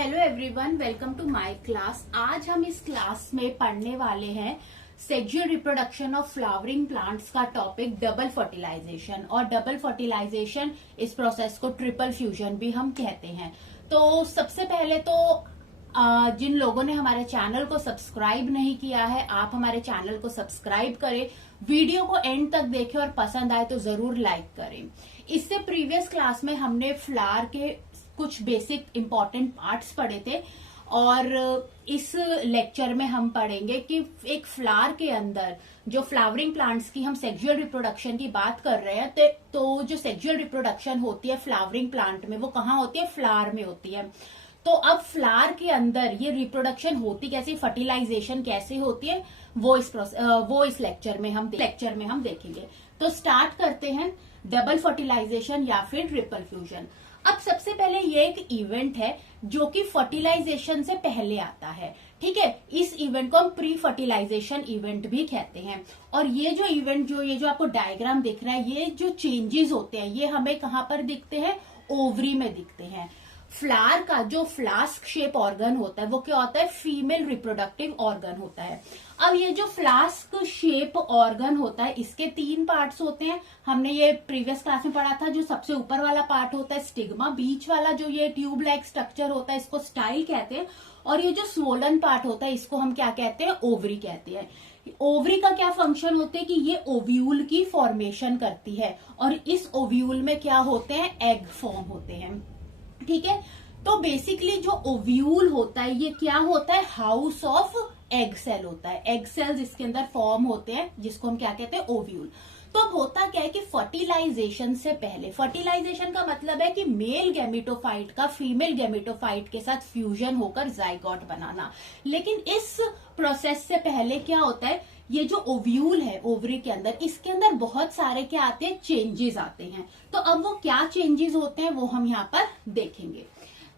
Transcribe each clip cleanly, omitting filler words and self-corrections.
Hello everyone, welcome to my class. आज हम इस क्लास में पढ़ने वाले हैं sexual reproduction of flowering plants का टॉपिक डबल फर्टिलाइजेशन। और डबल फर्टिलाइजेशन इस प्रोसेस को ट्रिपल फ्यूजन भी हम कहते हैं। तो सबसे पहले तो जिन लोगों ने हमारे चैनल को सब्सक्राइब नहीं किया है, आप हमारे चैनल को सब्सक्राइब करें, वीडियो को एंड तक देखें और पसंद आए तो जरूर लाइक करें। इससे प्रीवियस क्लास में हमने फ्लावर के कुछ बेसिक इंपॉर्टेंट पार्ट्स पढ़े थे और इस लेक्चर में हम पढ़ेंगे कि एक फ्लावर के अंदर जो फ्लावरिंग प्लांट्स की हम सेक्सुअल रिप्रोडक्शन की बात कर रहे हैं तो जो सेक्सुअल रिप्रोडक्शन होती है फ्लावरिंग प्लांट में वो कहाँ होती है? फ्लावर में होती है। तो अब फ्लावर के अंदर ये रिप्रोडक्शन होती कैसे, फर्टिलाइजेशन कैसे होती है, वो इस लेक्चर में हम देखेंगे। तो स्टार्ट करते हैं डबल फर्टिलाइजेशन या फिर ट्रिपल फ्यूजन। अब सबसे पहले ये एक इवेंट है जो कि फर्टिलाइजेशन से पहले आता है। ठीक है, इस इवेंट को हम प्री फर्टिलाइजेशन इवेंट भी कहते हैं। और ये जो इवेंट ये जो आपको डायग्राम दिख रहा है, ये जो चेंजेस होते हैं ये हमें कहाँ पर दिखते हैं? ओवरी में दिखते हैं। फ्लावर का जो फ्लास्क शेप ऑर्गन होता है वो क्या होता है? फीमेल रिप्रोडक्टिव ऑर्गन होता है। अब ये जो फ्लास्क शेप ऑर्गन होता है इसके 3 पार्ट्स होते हैं। हमने ये प्रीवियस क्लास में पढ़ा था। जो सबसे ऊपर वाला पार्ट होता है स्टिग्मा, बीच वाला जो ये ट्यूब लाइक स्ट्रक्चर होता है इसको स्टाइल कहते हैं, और ये जो स्वोलन पार्ट होता है इसको हम क्या कहते हैं? ओवरी कहते हैं। ओवरी का क्या फंक्शन होते हैं कि ये ओव्यूल की फॉर्मेशन करती है और इस ओव्यूल में क्या होते हैं? एग फॉर्म होते हैं। ठीक है, तो बेसिकली जो ओव्यूल होता है ये क्या होता है? हाउस ऑफ एग सेल होता है। एग सेल्स इसके अंदर फॉर्म होते हैं जिसको हम क्या कहते हैं? ओव्यूल। तो अब होता क्या है कि फर्टिलाइजेशन से पहले, फर्टिलाइजेशन का मतलब है कि मेल गैमेटोफाइट का फीमेल गैमेटोफाइट के साथ फ्यूजन होकर जाइगोट बनाना। लेकिन इस प्रोसेस से पहले क्या होता है? ये जो ओव्यूल है ओवरी के अंदर, इसके अंदर बहुत सारे क्या आते हैं? चेंजेस आते हैं। तो अब वो क्या चेंजेस होते हैं वो हम यहाँ पर देखेंगे।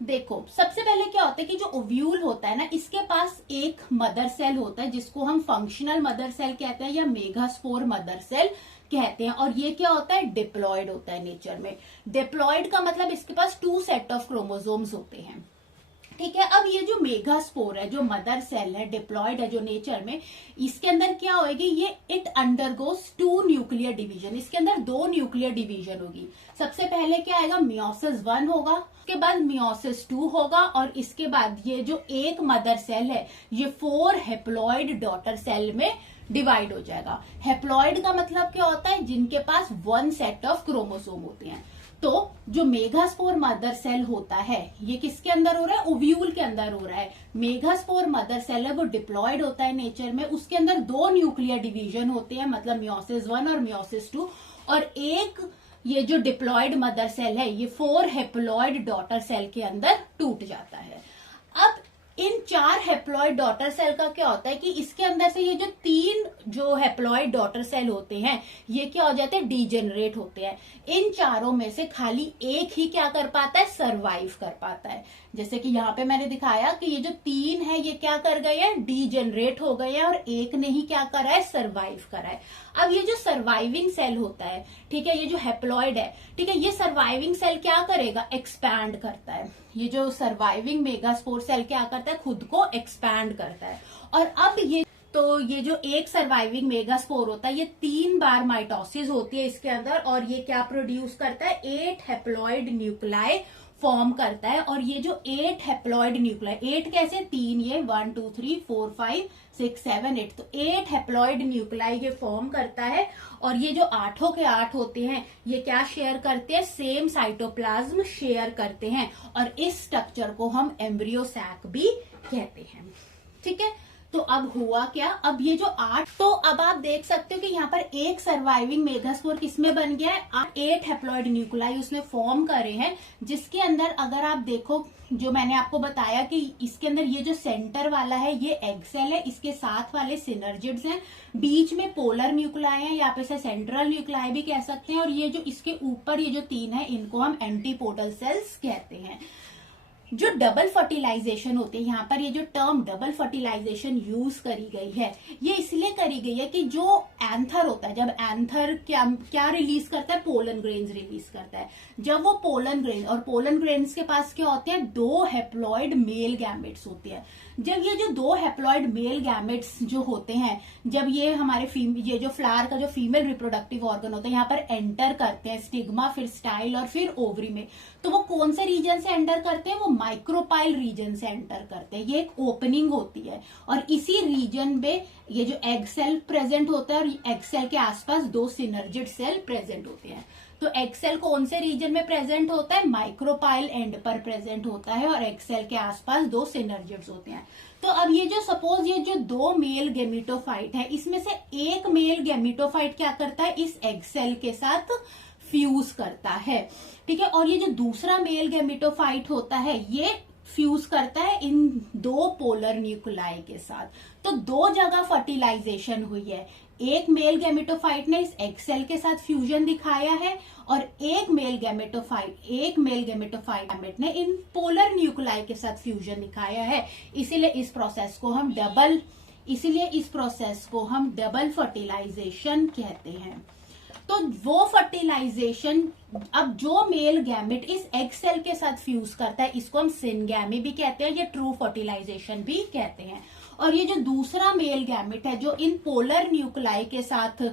देखो, सबसे पहले क्या होता है कि जो ओव्यूल होता है ना, इसके पास एक मदर सेल होता है जिसको हम फंक्शनल मदर सेल कहते हैं या मेगास्पोर मदर सेल कहते हैं। और ये क्या होता है? डिप्लॉयड होता है नेचर में। डिप्लॉयड का मतलब इसके पास 2 सेट ऑफ क्रोमोसोम्स होते हैं। ठीक है, अब ये जो मेगास्पोर है, जो मदर सेल है, डिप्लॉयड है जो नेचर में, इसके अंदर क्या होगी? ये इट अंडरगोस 2 न्यूक्लियर डिवीजन। इसके अंदर 2 न्यूक्लियर डिवीजन होगी। सबसे पहले क्या आएगा? मियोसिस 1 होगा, उसके बाद मियोसिस 2 होगा, और इसके बाद ये जो एक मदर सेल है ये 4 हेप्लॉयड डॉटर सेल में डिवाइड हो जाएगा। हेप्लॉयड का मतलब क्या होता है? जिनके पास 1 सेट ऑफ क्रोमोसोम होते हैं। तो जो मेगास्पोर मदर सेल होता है ये किसके अंदर हो रहा है? ओव्यूल के अंदर हो रहा है। मेगास्पोर मदर सेल है वो डिप्लॉयड होता है नेचर में। उसके अंदर 2 न्यूक्लियर डिवीजन होते हैं, मतलब मियोसिस 1 और मियोसिस 2, और एक ये जो डिप्लॉयड मदर सेल है ये 4 हेप्लॉयड डॉटर सेल के अंदर टूट जाता है। अब इन 4 हेप्लॉयड डॉटर सेल का क्या होता है कि इसके अंदर से ये जो 3 जो हेप्लॉयड डॉटर सेल होते हैं ये क्या हो जाते हैं? डीजेनरेट होते हैं। इन चारों में से खाली एक ही क्या कर पाता है? सरवाइव कर पाता है। जैसे कि यहाँ पे मैंने दिखाया कि ये जो 3 है ये क्या कर गए हैं? डीजेनरेट हो गए हैं, और एक ने ही क्या करा है? सरवाइव करा है। अब ये जो सर्वाइविंग सेल होता है, ठीक है, ये जो हेप्लॉयड है, ठीक है, ये सर्वाइविंग सेल क्या करेगा? एक्सपैंड करता है। ये जो सर्वाइविंग मेगास्पोर सेल क्या करता है? खुद को एक्सपैंड करता है। और अब ये जो एक सर्वाइविंग मेगास्पोर होता है ये 3 बार माइटोसिस होती है इसके अंदर, और ये क्या प्रोड्यूस करता है? 8 हेप्लॉयड न्यूक्लाई फॉर्म करता है। और ये जो 8 हेप्लॉयड न्यूक्लाई, 8 कैसे? 3, ये 1 2 3 4 5 6 7 8, तो 8 हेप्लॉयड न्यूक्लाई ये फॉर्म करता है। और ये जो 8 के 8 होते हैं ये क्या शेयर करते हैं? सेम साइटोप्लाज्म शेयर करते हैं, और इस स्ट्रक्चर को हम एम्ब्रियो सैक भी कहते हैं। ठीक है, तो अब हुआ क्या? अब ये जो 8, तो अब आप देख सकते हो कि यहाँ पर एक सर्वाइविंग मेगास्पोर किसमें बन गया है? 8 हेप्लॉयड न्यूक्लाई उसने फॉर्म करे हैं, जिसके अंदर अगर आप देखो जो मैंने आपको बताया कि इसके अंदर ये जो सेंटर वाला है ये एग सेल है, इसके साथ वाले सिनर्जिड्स हैं, बीच में पोलर न्यूक्लाई है, यहाँ पे से सेंट्रल न्यूक्लाई भी कह सकते हैं, और ये जो इसके ऊपर ये जो 3 है इनको हम एंटीपोडल सेल्स कहते हैं। जो डबल फर्टिलाइजेशन होते हैं, यहाँ पर ये जो टर्म डबल फर्टिलाइजेशन यूज करी गई है, ये इसलिए करी गई है कि जो एंथर होता है, जब एंथर क्या रिलीज करता है, पोलन ग्रेन्स रिलीज करता है। जब वो पोलन ग्रेन, और पोलन ग्रेन्स के पास क्या होते हैं, 2 हैप्लॉइड मेल गैमेट्स होते हैं। जब ये जो 2 हैप्लॉइड मेल गैमेट्स जो होते हैं, जब ये हमारे ये जो फ्लावर का जो फीमेल रिप्रोडक्टिव ऑर्गन होता है, यहाँ पर एंटर करते हैं, स्टिग्मा, फिर स्टाइल और फिर ओवरी में, तो वो कौन से रीजन से एंटर करते हैं, वो माइक्रोपाइल रीजन से एंटर करते हैं। ये एक ओपनिंग होती है और इसी रीजन में ये जो एग सेल प्रेजेंट होता है, और एग सेल के आसपास 2 सिनर्जिड सेल प्रेजेंट होते हैं। तो एग सेल कौन से रीजन में प्रेजेंट होता है, माइक्रोपाइल एंड पर प्रेजेंट होता है, और एग सेल के आसपास 2 सिनर्जिड्स होते हैं। तो अब ये जो सपोज ये जो 2 मेल गेमिटोफाइट है, इसमें से एक मेल गेमिटोफाइट क्या करता है, इस एग सेल के साथ फ्यूज करता है, ठीक है। और ये जो दूसरा मेल गेमिटोफाइट होता है, ये फ्यूज करता है इन 2 पोलर न्यूक्लाई के साथ। तो 2 जगह फर्टिलाइजेशन हुई है। एक मेल गैमेटोफाइट ने इस एग सेल के साथ फ्यूजन दिखाया है, और एक मेल गैमेटोफाइट गैमेट ने इन पोलर न्यूक्लाई के साथ फ्यूजन दिखाया है। इसीलिए इस प्रोसेस को हम डबल फर्टिलाइजेशन कहते हैं। तो वो फर्टिलाइजेशन, अब जो मेल गैमेट इस एग सेल के साथ फ्यूज करता है, इसको हम सिनगैमी भी कहते हैं, या ट्रू फर्टिलाइजेशन भी कहते हैं। और ये जो दूसरा मेल गैमेट है, जो इन पोलर न्यूक्लाई के साथ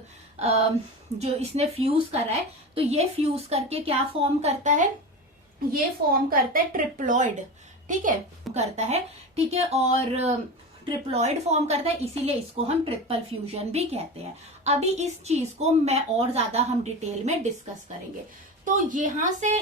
जो इसने फ्यूज करा है, तो ये फ्यूज करके क्या फॉर्म करता है, ये फॉर्म करता है ट्रिप्लॉइड, ठीक है, करता है, ठीक है, और ट्रिप्लॉइड फॉर्म करता है, इसीलिए इसको हम ट्रिपल फ्यूजन भी कहते हैं। अभी इस चीज को मैं और ज्यादा हम डिटेल में डिस्कस करेंगे। तो यहां से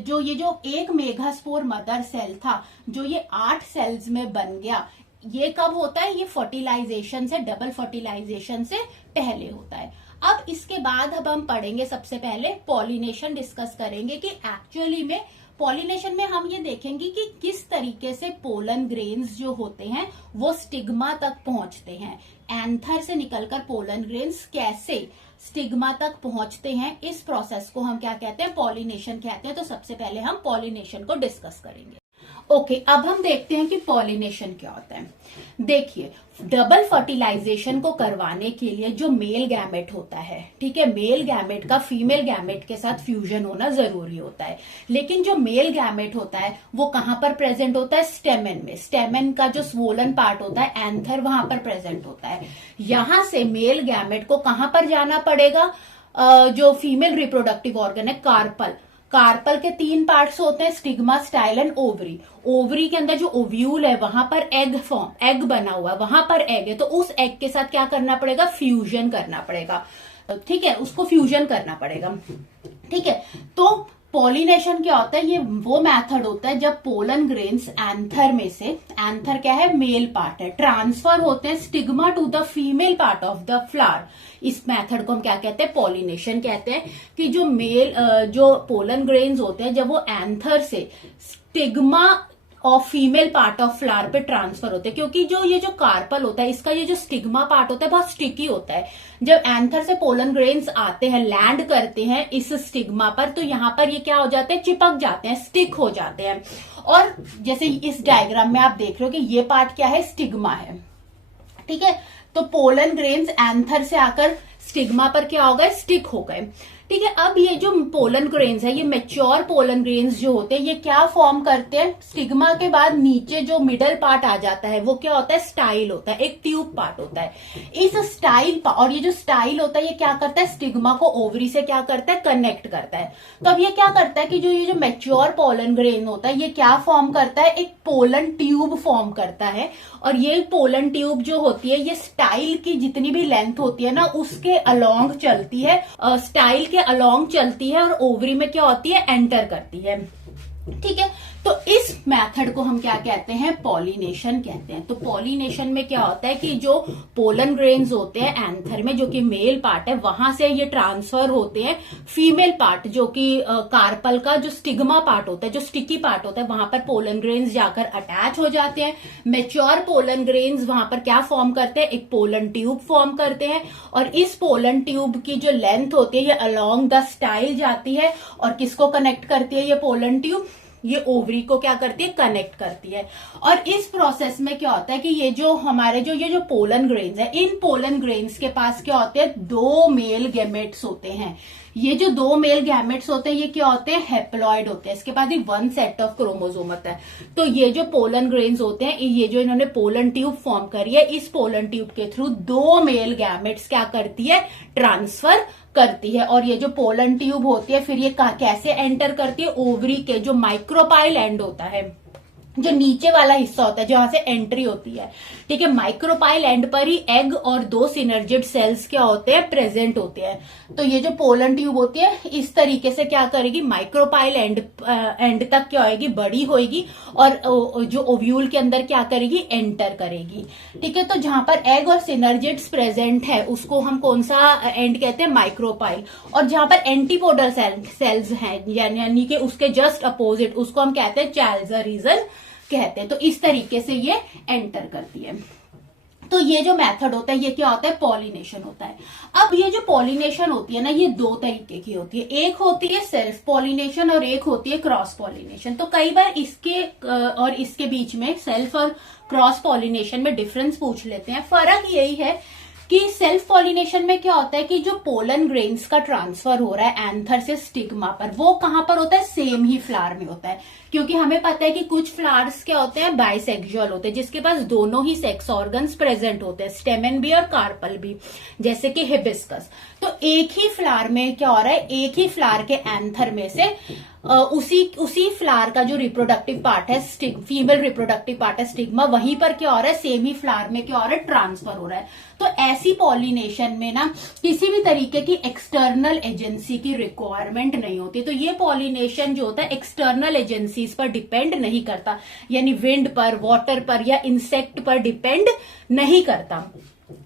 जो ये जो एक मेगास्पोर मदर सेल था, जो ये 8 सेल्स में बन गया, ये कब होता है, ये फर्टिलाइजेशन से, डबल फर्टिलाइजेशन से पहले होता है। अब इसके बाद अब हम पढ़ेंगे, सबसे पहले पॉलिनेशन डिस्कस करेंगे कि एक्चुअली में पॉलिनेशन में हम ये देखेंगे कि किस तरीके से पोलन ग्रेन्स जो होते हैं वो स्टिग्मा तक पहुंचते हैं। एंथर से निकलकर पोलन ग्रेन्स कैसे स्टिग्मा तक पहुंचते हैं, इस प्रोसेस को हम क्या कहते हैं, पॉलिनेशन कहते हैं। तो सबसे पहले हम पॉलिनेशन को डिस्कस करेंगे। ओके, अब हम देखते हैं कि पॉलिनेशन क्या होता है। देखिए, डबल फर्टिलाइजेशन को करवाने के लिए जो मेल गैमेट होता है, ठीक है, मेल गैमेट का फीमेल गैमेट के साथ फ्यूजन होना जरूरी होता है। लेकिन जो मेल गैमेट होता है वो कहां पर प्रेजेंट होता है, स्टेमेन में। स्टेमेन का जो स्वोलन पार्ट होता है, एंथर, वहां पर प्रेजेंट होता है। यहां से मेल गैमेट को कहां पर जाना पड़ेगा, जो फीमेल रिप्रोडक्टिव ऑर्गन है, कार्पल के 3 पार्ट्स होते हैं, stigma, style and ovary. Ovary के अंदर जो ओव्यूल है, वहां पर एग बना हुआ है, वहां पर एग है, तो उस एग के साथ क्या करना पड़ेगा, फ्यूजन करना पड़ेगा, ठीक है, उसको फ्यूजन करना पड़ेगा, ठीक है। तो पॉलिनेशन क्या होता है, ये वो मेथड होता है जब पोलन ग्रेन्स एंथर में से, एंथर क्या है, मेल पार्ट है, ट्रांसफर होते हैं stigma to the female part of the flower. इस मेथड को हम क्या कहते हैं, पॉलिनेशन कहते हैं। कि जो पोलन ग्रेन्स होते हैं, जब वो एंथर से stigma of female part of flower पे ट्रांसफर होते हैं, क्योंकि ये जो कार्पल होता है, इसका ये जो स्टिग्मा पार्ट होता है बहुत स्टिकी होता है। जब एंथर से पोलन ग्रेन्स आते हैं, लैंड करते हैं इस स्टिग्मा पर, तो यहाँ पर ये क्या हो जाते हैं, चिपक जाते हैं, स्टिक हो जाते हैं। और जैसे इस डायग्राम में आप देख रहे हो कि ये पार्ट क्या है, स्टिग्मा है, ठीक है। तो पोलन ग्रेन्स एंथर से आकर स्टिग्मा पर क्या हो गए, स्टिक हो गए, ठीक है। अब ये जो पोलन ग्रेन्स है, ये मेच्योर पोलन ग्रेन्स जो होते हैं, ये क्या फॉर्म करते हैं, स्टिग्मा के बाद नीचे जो मिडल पार्ट आ जाता है वो क्या होता है, स्टाइल होता है, एक ट्यूब पार्ट होता है। इस स्टाइल और ये जो स्टाइल होता है, ये क्या करता है, स्टिग्मा को ओवरी से क्या करता है, कनेक्ट करता है। तो अब ये क्या करता है कि ये जो मेच्योर पोलन ग्रेन होता है, ये क्या फॉर्म करता है, एक पोलन ट्यूब फॉर्म करता है। और ये पोलन ट्यूब जो होती है, ये स्टाइल की जितनी भी लेंथ होती है ना, उसके अलोंग चलती है, स्टाइल के अलोंग चलती है, और ओवरी में क्या होती है, एंटर करती है, ठीक है। तो इस मेथड को हम क्या कहते हैं, पॉलिनेशन कहते हैं। तो पॉलिनेशन में क्या होता है कि जो पोलन ग्रेन्स होते हैं एंथर में, जो कि मेल पार्ट है, वहां से ये ट्रांसफर होते हैं फीमेल पार्ट, जो कि कार्पल का जो स्टिग्मा पार्ट होता है, जो स्टिकी पार्ट होता है, वहां पर पोलन ग्रेन्स जाकर अटैच हो जाते हैं। मेच्योर पोलन ग्रेन्स वहां पर क्या फॉर्म करते हैं, एक पोलन ट्यूब फॉर्म करते हैं। और इस पोलन ट्यूब की जो लेंथ होती है, ये अलोंग द स्टाइल जाती है, और किसको कनेक्ट करती है ये पोलन ट्यूब, ये ओवरी को क्या करती है, कनेक्ट करती है। और इस प्रोसेस में क्या होता है कि ये जो हमारे ये जो पोलन ग्रेन्स है, इन पोलन ग्रेन्स के पास क्या होते हैं, 2 मेल गैमेट्स होते हैं। ये जो 2 मेल गैमेट्स होते हैं ये क्या होते हैं, हेप्लॉइड होते हैं। इसके पास ही 1 सेट ऑफ क्रोमोसोम होता है। तो ये जो पोलन ग्रेन्स होते हैं, ये जो इन्होंने पोलन ट्यूब फॉर्म करी है, इस पोलन ट्यूब के थ्रू 2 मेल गैमेट्स क्या करती है, ट्रांसफर करती है। और ये जो पोलन ट्यूब होती है फिर ये कैसे एंटर करती है, ओवरी के जो माइक्रोपाइल एंड होता है, जो नीचे वाला हिस्सा होता है जहां से एंट्री होती है, ठीक है, माइक्रोपाइल एंड पर ही एग और 2 सिनर्जिड सेल्स क्या होते हैं, प्रेजेंट होते हैं। तो ये जो पोलन ट्यूब होती है इस तरीके से क्या करेगी, माइक्रोपाइल एंड तक क्या होगी, बड़ी होगी और जो ओव्यूल के अंदर क्या करेगी, एंटर करेगी। ठीक है, तो जहां पर एग और सिनर्जिड्स प्रेजेंट है उसको हम कौन सा एंड कहते हैं, माइक्रोपाइल। और जहां पर एंटीपोडल सेल्स हैं यानी कि उसके जस्ट अपोजिट, उसको हम कहते हैं चार्ल्स रीजन कहते हैं। तो इस तरीके से ये एंटर करती है। तो ये जो मेथड होता है ये क्या होता है, पॉलिनेशन होता है। अब ये जो पॉलिनेशन होती है ना, ये 2 तरीके की होती है। एक होती है सेल्फ पॉलिनेशन और एक होती है क्रॉस पॉलिनेशन। तो कई बार इसके और इसके बीच में, सेल्फ और क्रॉस पॉलिनेशन में डिफरेंस पूछ लेते हैं। फर्क यही है कि सेल्फ पॉलिनेशन में क्या होता है कि जो पोलन ग्रेन्स का ट्रांसफर हो रहा है एंथर से स्टिग्मा पर, वो कहां पर होता है, सेम ही फ्लावर में होता है। क्योंकि हमें पता है कि कुछ फ्लावर्स क्या होते हैं, बाइसेक्सुअल होते हैं, जिसके पास दोनों ही सेक्स ऑर्गन्स प्रेजेंट होते हैं, स्टेमन भी और कार्पल भी, जैसे कि हिबिस्कस। तो एक ही फ्लावर में क्या हो रहा है, एक ही फ्लावर के एंथर में से उसी फ्लावर का जो रिप्रोडक्टिव पार्ट है, फीमेल रिप्रोडक्टिव पार्ट है स्टिग्मा, वहीं पर क्या हो रहा है, सेम ही फ्लावर में क्या हो रहा है, ट्रांसफर हो रहा है। तो ऐसी पॉलिनेशन में ना किसी भी तरीके की एक्सटर्नल एजेंसी की रिक्वायरमेंट नहीं होती। तो ये पॉलिनेशन जो होता है एक्सटर्नल एजेंसीज पर डिपेंड नहीं करता, यानी विंड पर, वाटर पर या इंसेक्ट पर डिपेंड नहीं करता।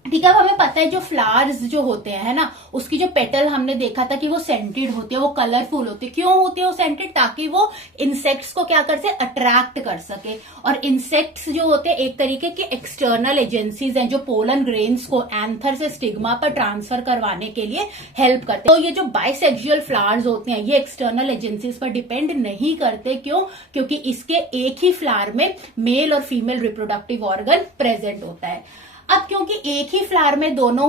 ठीक है, अब हमें पता है जो फ्लावर्स जो होते हैं, है ना, उसकी जो पेटल हमने देखा था कि वो सेंटेड होती है, वो कलरफुल होती है। क्यों होती है वो सेंटेड, ताकि वो इंसेक्ट्स को क्या कर सके, अट्रैक्ट कर सके। और इंसेक्ट्स जो होते हैं एक तरीके के एक्सटर्नल एजेंसीज हैं जो पोलन ग्रेन्स को एंथर से स्टिग्मा पर ट्रांसफर करवाने के लिए हेल्प करते हैं। तो ये जो बाइसेक्सुअल फ्लावर्स होते हैं ये एक्सटर्नल एजेंसीज पर डिपेंड नहीं करते। क्यों, क्योंकि इसके एक ही फ्लावर में मेल और फीमेल रिप्रोडक्टिव ऑर्गन प्रेजेंट होता है। अब क्योंकि एक ही फ्लावर में दोनों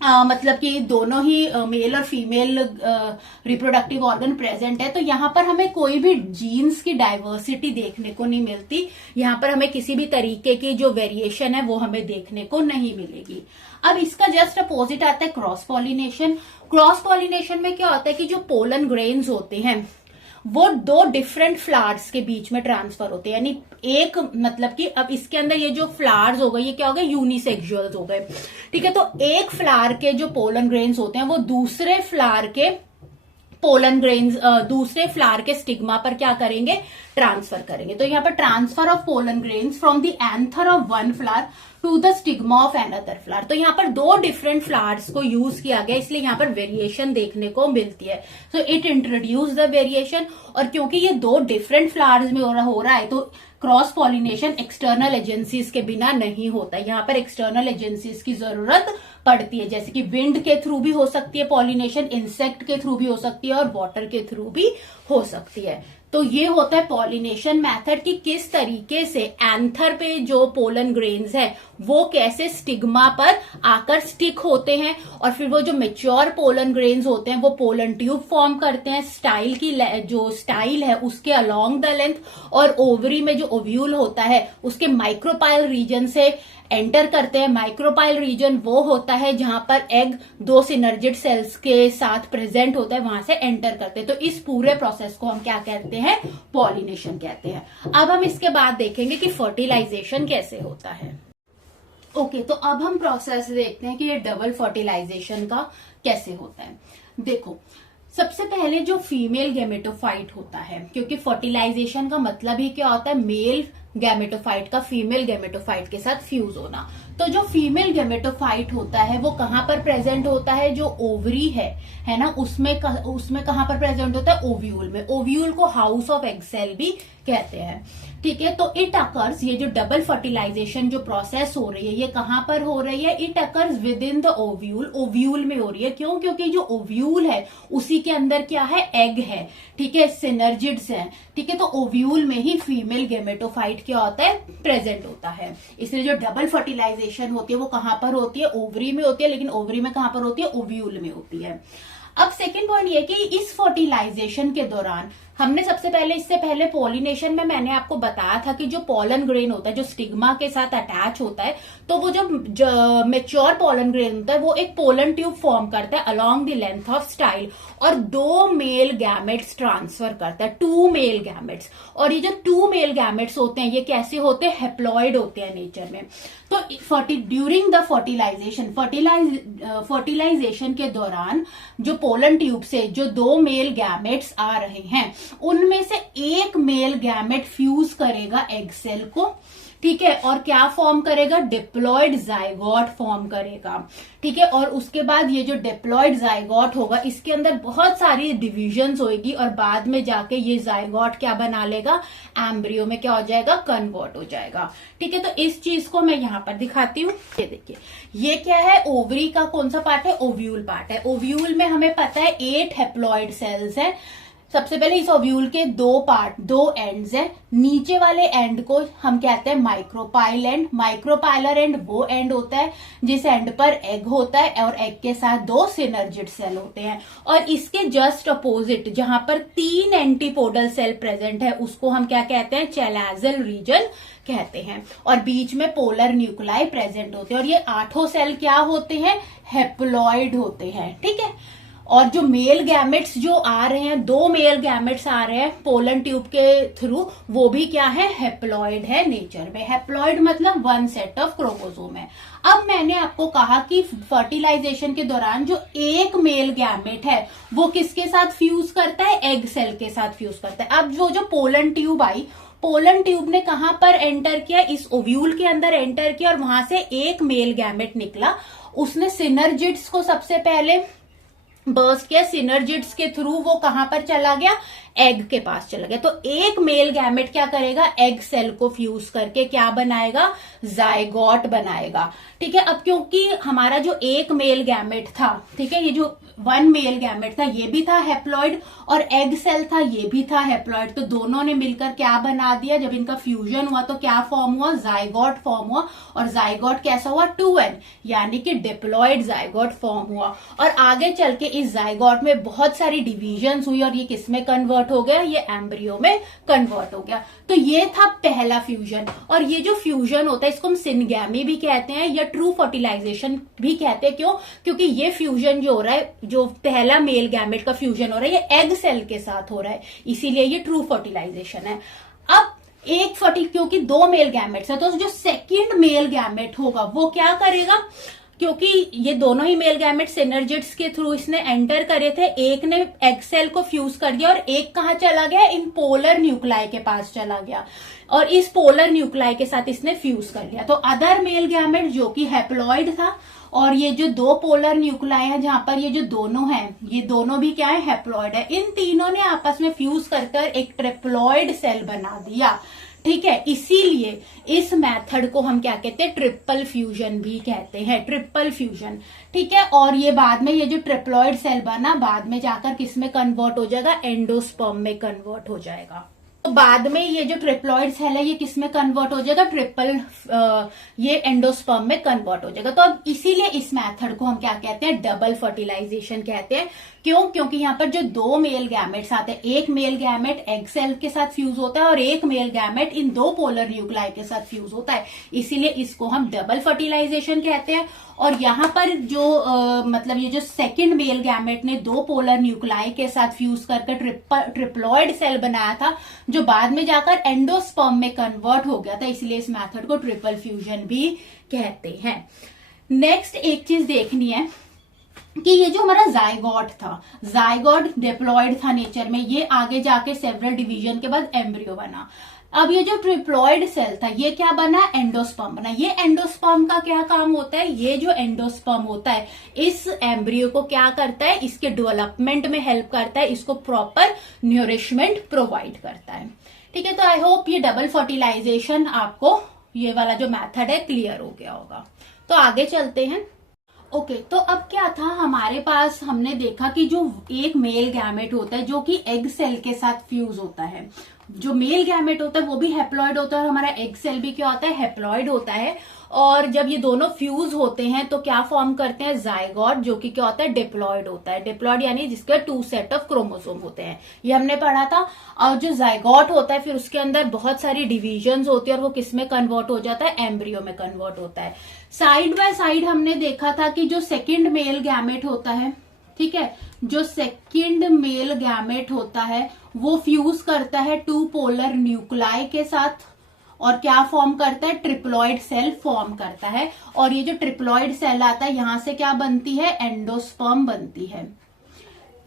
मतलब कि दोनों ही मेल और फीमेल रिप्रोडक्टिव ऑर्गन प्रेजेंट है, तो यहाँ पर हमें कोई भी जीन्स की डाइवर्सिटी देखने को नहीं मिलती। यहाँ पर हमें किसी भी तरीके की जो वेरिएशन है वो हमें देखने को नहीं मिलेगी। अब इसका जस्ट अपोजिट आता है क्रॉस पॉलिनेशन। क्रॉस पॉलिनेशन में क्या होता है कि जो पोलन ग्रेन्स होते हैं वो 2 डिफरेंट फ्लावर्स के बीच में ट्रांसफर होते हैं। यानी एक मतलब कि अब इसके अंदर ये जो फ्लावर्स हो गए ये क्या हो गए, यूनिसेक्सुअल्स हो गए। ठीक है, तो एक फ्लावर के जो पोलन ग्रेन्स होते हैं वो दूसरे फ्लावर के पोलन ग्रेन्स दूसरे फ्लावर के स्टिग्मा पर क्या करेंगे, ट्रांसफर करेंगे। तो यहाँ पर transfer of pollen grains from the anther of one flower to the stigma of another flower. तो यहाँ पर 2 डिफरेंट फ्लावर्स को यूज किया गया, इसलिए यहाँ पर वेरिएशन देखने को मिलती है। So it introduce the variation. और क्योंकि ये 2 डिफरेंट फ्लावर्स में हो रहा है तो क्रॉस पॉलिनेशन एक्सटर्नल एजेंसीज के बिना नहीं होता। यहाँ पर एक्सटर्नल एजेंसीज की जरूरत पड़ती है, जैसे कि विंड के थ्रू भी हो सकती है पॉलिनेशन, इंसेक्ट के थ्रू भी हो सकती है और वाटर के थ्रू भी हो सकती है। तो ये होता है पॉलिनेशन मेथड कि किस तरीके से एंथर पे जो पोलन ग्रेन्स है वो कैसे स्टिग्मा पर आकर स्टिक होते हैं और फिर वो जो मेच्योर पोलन ग्रेन्स होते हैं वो पोलन ट्यूब फॉर्म करते हैं स्टाइल की जो स्टाइल है उसके अलोंग द लेंथ, और ओवरी में जो ओव्यूल होता है उसके माइक्रोपाइल रीजन से एंटर करते हैं। माइक्रोपाइल रीजन वो होता है जहां पर एग 2 सिनर्जिड सेल्स के साथ प्रेजेंट होता है, वहां से एंटर करते हैं। तो इस पूरे प्रोसेस को हम क्या कहते हैं, पॉलिनेशन कहते हैं। अब हम इसके बाद देखेंगे कि फर्टिलाइजेशन कैसे होता है। ओके, तो अब हम प्रोसेस देखते हैं कि ये डबल फर्टिलाइजेशन का कैसे होता है। देखो, सबसे पहले जो फीमेल गैमेटोफाइट होता है, क्योंकि फर्टिलाइजेशन का मतलब ही क्या होता है, मेल गैमेटोफाइट का फीमेल गैमेटोफाइट के साथ फ्यूज होना। तो जो फीमेल गेमेटोफाइट होता है वो कहाँ पर प्रेजेंट होता है, जो ओवरी है ना, उसमें कहाँ पर प्रेजेंट होता है, ओव्यूल में। ओव्यूल को हाउस ऑफ एग सेल भी कहते हैं, ठीक है। तो इट अकर्स, ये जो डबल फर्टिलाइजेशन जो प्रोसेस हो रही है ये कहां पर हो रही है, it occurs with in the ovule, ovule में हो रही है। क्यों? क्योंकि जो ओव्यूल है उसी के अंदर क्या है, एग है, ठीक है, सिनर्जिड्स हैं, ठीक है। तो ओव्यूल में ही फीमेल गेमेटोफाइट क्या होता है, प्रेजेंट होता है। इसलिए जो डबल फर्टिलाइजेशन होती है वो कहां पर होती है, ओवरी में होती है, लेकिन ओवरी में कहां पर होती है, ओव्यूल में होती है। अब सेकेंड पॉइंट ये कि इस फर्टिलाइजेशन के दौरान हमने सबसे पहले, इससे पहले पॉलिनेशन में मैंने आपको बताया था कि जो पोलन ग्रेन होता है जो स्टिग्मा के साथ अटैच होता है, तो वो जो मेच्योर पोलन ग्रेन होता है वो एक पोलन ट्यूब फॉर्म करता है along the length of style, और 2 मेल गैमेट्स ट्रांसफर करता है, 2 मेल गैमेट्स। और ये जो 2 मेल गैमेट्स होते हैं ये कैसे होते हैं, हेप्लॉइड होते हैं नेचर में। तो ड्यूरिंग द फर्टिलाइजेशन के दौरान जो पोलन ट्यूब से जो 2 मेल गैमेट्स आ रहे हैं उनमें से एक मेल गैमेट फ्यूज करेगा एग सेल को, ठीक है, और क्या फॉर्म करेगा, डिप्लॉयड जाइगोट फॉर्म करेगा, ठीक है। और उसके बाद ये जो डिप्लॉयड जाइगोट होगा इसके अंदर बहुत सारी डिविजन्स होगी और बाद में जाके ये जाइगोट क्या बना लेगा, एम्ब्रियो में क्या हो जाएगा, कन्वर्ट हो जाएगा, ठीक है। तो इस चीज को मैं यहां पर दिखाती हूँ। ये देखिए, ये क्या है, ओवरी का कौन सा पार्ट है, ओव्यूल पार्ट है। ओव्यूल में हमें पता है 8 हेप्लॉइड सेल्स है। सबसे पहले इस ओव्यूल के 2 एंड्स हैं। नीचे वाले एंड को हम कहते हैं माइक्रोपाइल एंड। माइक्रोपाइलर एंड वो एंड होता है जिस एंड पर एग होता है और एग के साथ 2 सिनर्जिड सेल होते हैं। और इसके जस्ट अपोजिट जहां पर 3 एंटीपोडल सेल प्रेजेंट है उसको हम क्या कहते हैं, चैलाजल रीजन कहते हैं। और बीच में पोलर न्यूक्लाई प्रेजेंट होते हैं। और ये 8 सेल क्या होते हैं, हेप्लॉइड होते हैं, ठीक है। और जो मेल गैमेट्स जो आ रहे हैं, 2 मेल गैमेट्स आ रहे हैं पोलन ट्यूब के थ्रू, वो भी क्या है, हेप्लॉइड है नेचर में। हेप्लॉइड मतलब 1 सेट ऑफ क्रोमोसोम है। अब मैंने आपको कहा कि फर्टिलाइजेशन के दौरान जो एक मेल गैमेट है वो किसके साथ फ्यूज करता है, एग सेल के साथ फ्यूज करता है। अब वो जो पोलन ट्यूब आई, पोलन ट्यूब ने कहां पर एंटर किया, इस ओव्यूल के अंदर एंटर किया और वहां से एक मेल गैमेट निकला। उसने सिनर्जिड्स को सबसे पहले बर्स्ट किया, सिनर्जिड्स के थ्रू वो कहां पर चला गया, एग के पास चला गया। तो एक मेल गैमेट क्या करेगा, एग सेल को फ्यूज करके क्या बनाएगा, जाइगोट बनाएगा, ठीक है। अब क्योंकि हमारा जो एक मेल गैमेट था, ठीक है, ये जो 1 मेल गैमेट था ये भी था हेप्लॉइड और एग सेल था ये भी था हेप्लॉइड। तो दोनों ने मिलकर क्या बना दिया, जब इनका फ्यूजन हुआ तो क्या फॉर्म हुआ, जाइगोट फॉर्म हुआ। और जाइगोट कैसा हुआ, 2n, यानी कि डिप्लॉइड जाइगोट फॉर्म हुआ। और आगे चल के इस जाइगोट में बहुत सारी डिविजन्स हुई और ये किसमें कन्वर्ट हो गया, ये एम्ब्रियो में कन्वर्ट हो गया। तो ये था पहला फ्यूजन। और ये जो फ्यूजन होता है इसको हम सिनगैमी भी कहते हैं या ट्रू फर्टिलाइजेशन भी कहते हैं। क्यों? क्योंकि ये फ्यूजन जो हो रहा है, जो पहला मेल गैमेट का फ्यूजन हो रहा है, ये एग सेल के साथ हो रहा है, इसीलिए ये ट्रू फर्टिलाइजेशन है। अब क्योंकि 2 मेल गैमेट्स है तो जो सेकंड मेल गैमेट होगा वो क्या करेगा, क्योंकि ये दोनों ही मेल गैमेट सिनर्जिड्स के थ्रू इसने एंटर करे थे, एक ने एग सेल को फ्यूज कर दिया और एक कहां चला गया, इन पोलर न्यूक्लाई के पास चला गया और इस पोलर न्यूक्लाई के साथ इसने फ्यूज कर लिया। तो अदर मेल गैमेट जो कि हेप्लॉइड था और ये जो 2 पोलर न्यूक्लाई है जहां पर ये जो दोनों हैं, ये दोनों भी क्या है, हेप्लॉइड है। इन तीनों ने आपस में फ्यूज कर एक ट्रिप्लॉइड सेल बना दिया, ठीक है। इसीलिए इस मेथड को हम क्या कहते हैं, ट्रिपल फ्यूजन भी कहते हैं, ट्रिपल फ्यूजन, ठीक है। और ये बाद में ये जो ट्रिप्लॉइड सेल बना बाद में जाकर किस में कन्वर्ट हो जाएगा, एंडोस्पर्म में कन्वर्ट हो जाएगा। तो बाद में ये जो ट्रिप्लॉइड सेल है ये किस में कन्वर्ट हो जाएगा, ये एंडोस्पर्म में कन्वर्ट हो जाएगा। तो अब इसीलिए इस मेथड को हम क्या कहते हैं, डबल फर्टिलाइजेशन कहते हैं। क्यों? क्योंकि यहाँ पर जो 2 मेल गैमेट्स आते हैं, एक मेल गैमेट एग सेल के साथ फ्यूज होता है और एक मेल गैमेट इन 2 पोलर न्यूक्लाई के साथ फ्यूज होता है, इसीलिए इसको हम डबल फर्टिलाइजेशन कहते हैं। और यहाँ पर जो मतलब ये जो सेकंड मेल गैमेट ने 2 पोलर न्यूक्लाई के साथ फ्यूज करके ट्रिप्लॉइड सेल बनाया था जो बाद में जाकर एंडोस्पर्म में कन्वर्ट हो गया था, इसलिए इस मेथड को ट्रिपल फ्यूजन भी कहते हैं। नेक्स्ट एक चीज देखनी है कि ये जो हमारा जाइगोट था, जाइगोट डिप्लॉइड था नेचर में, ये आगे जाके सेवरल डिवीजन के बाद एम्ब्रियो बना। अब ये जो ट्रिप्लॉइड सेल था ये क्या बना, एंडोस्पर्म बना। ये एंडोस्पर्म का क्या काम होता है, ये जो एंडोस्पर्म होता है इस एम्ब्रियो को क्या करता है, इसके डेवलपमेंट में हेल्प करता है, इसको प्रॉपर न्यूरिशमेंट प्रोवाइड करता है। ठीक है, तो आई होप ये डबल फर्टिलाइजेशन आपको ये वाला जो मेथड है क्लियर हो गया होगा। तो आगे चलते हैं। ओके तो अब क्या था हमारे पास, हमने देखा कि जो एक मेल गैमेट होता है जो कि एग सेल के साथ फ्यूज होता है, जो मेल गैमेट होता है वो भी हैप्लॉइड होता है और हमारा एग सेल भी क्या होता है, हैप्लॉइड होता है। और जब ये दोनों फ्यूज होते हैं तो क्या फॉर्म करते हैं, जाइगोट, जो कि क्या होता है, डिप्लॉइड होता है। डिप्लॉइड यानी जिसके 2 सेट ऑफ क्रोमोसोम होते हैं, ये हमने पढ़ा था। और जो जाइगोट होता है फिर उसके अंदर बहुत सारी डिविजन्स होती है और वो किस में कन्वर्ट हो जाता है, एम्ब्रियो में कन्वर्ट होता है। साइड बाय साइड हमने देखा था कि जो सेकेंड मेल गैमेट होता है, ठीक है, जो सेकेंड मेल गैमेट होता है वो फ्यूज करता है 2 पोलर न्यूक्लाई के साथ और क्या फॉर्म करता है, ट्रिप्लॉइड सेल फॉर्म करता है। और ये जो ट्रिप्लॉइड सेल आता है यहां से क्या बनती है, एंडोस्पर्म बनती है।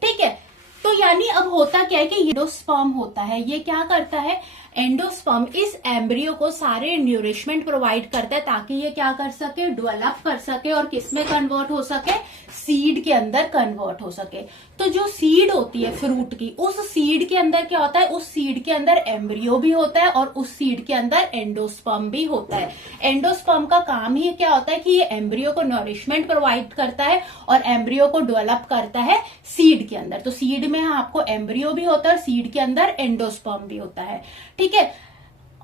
ठीक है, तो यानी अब होता क्या है कि एंडोस्पर्म होता है, ये क्या करता है, एंडोस्पर्म इस एम्ब्रियो को सारे न्यूरिशमेंट प्रोवाइड करता है ताकि ये क्या कर सके, डेवलप कर सके और किस में कन्वर्ट हो सके, सीड के अंदर कन्वर्ट हो सके। तो जो सीड होती है फ्रूट की, उस सीड के अंदर क्या होता है, उस सीड के अंदर एम्ब्रियो भी होता है और उस सीड के अंदर एंडोस्पर्म भी होता है। एंडोस्पर्म का काम ही क्या होता है कि ये एम्ब्रियो को नरिशमेंट प्रोवाइड करता है और एम्ब्रियो को डेवलप करता है सीड के अंदर। तो सीड में आपको एम्ब्रियो भी होता है और सीड के अंदर एंडोस्पर्म भी होता है। ठीक है,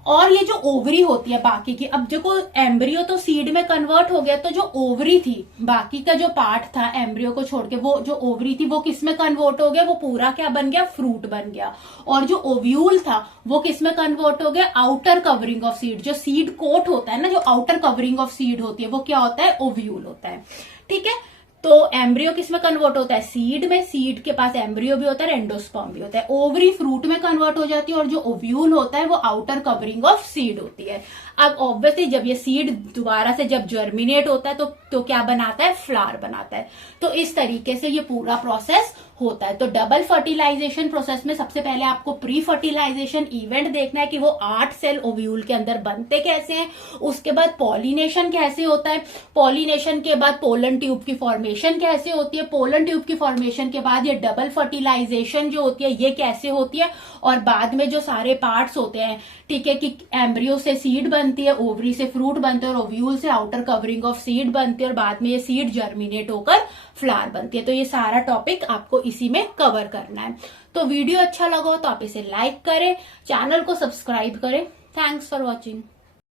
और ये जो ओवरी होती है बाकी की, अब जो एम्ब्रियो तो सीड में कन्वर्ट हो गया, तो जो ओवरी थी, बाकी का जो पार्ट था एम्ब्रियो को छोड़ के, वो जो ओवरी थी वो किस में कन्वर्ट हो गया, वो पूरा क्या बन गया, फ्रूट बन गया। और जो ओव्यूल था वो किस में कन्वर्ट हो गया, आउटर कवरिंग ऑफ सीड। जो सीड कोट होता है ना, जो आउटर कवरिंग ऑफ सीड होती है वो क्या होता है, ओव्यूल होता है। ठीक है, तो एम्ब्रियो किस में कन्वर्ट होता है, सीड में। सीड के पास एम्ब्रियो भी होता है, एंडोस्पर्म भी होता है। ओवरी फ्रूट में कन्वर्ट हो जाती है और जो ओव्यूल होता है वो आउटर कवरिंग ऑफ सीड होती है। अब ऑब्वियसली जब ये सीड दोबारा से जब जर्मिनेट होता है तो क्या बनाता है, फ्लावर बनाता है। तो इस तरीके से ये पूरा प्रोसेस होता है। तो डबल फर्टिलाइजेशन प्रोसेस में सबसे पहले आपको प्री फर्टिलाइजेशन इवेंट देखना है कि वो 8 सेल ओव्यूल के अंदर बनते कैसे हैं। उसके बाद पॉलिनेशन कैसे होता है, पॉलिनेशन के बाद पोलन ट्यूब की फॉर्मेशन कैसे होती है, पोलन ट्यूब की फॉर्मेशन के बाद ये डबल फर्टिलाइजेशन जो होती है ये कैसे होती है, और बाद में जो सारे पार्ट्स होते हैं, ठीक है, कि एम्ब्रियो से सीड बनती है, ओवरी से फ्रूट बनते हैं और ओव्यूल से आउटर कवरिंग ऑफ सीड बनती है और बाद में ये सीड जर्मिनेट होकर फ्लावर बनती है। तो ये सारा टॉपिक आपको इसी में कवर करना है। तो वीडियो अच्छा लगा हो तो आप इसे लाइक करें, चैनल को सब्सक्राइब करें। Thanks for watching.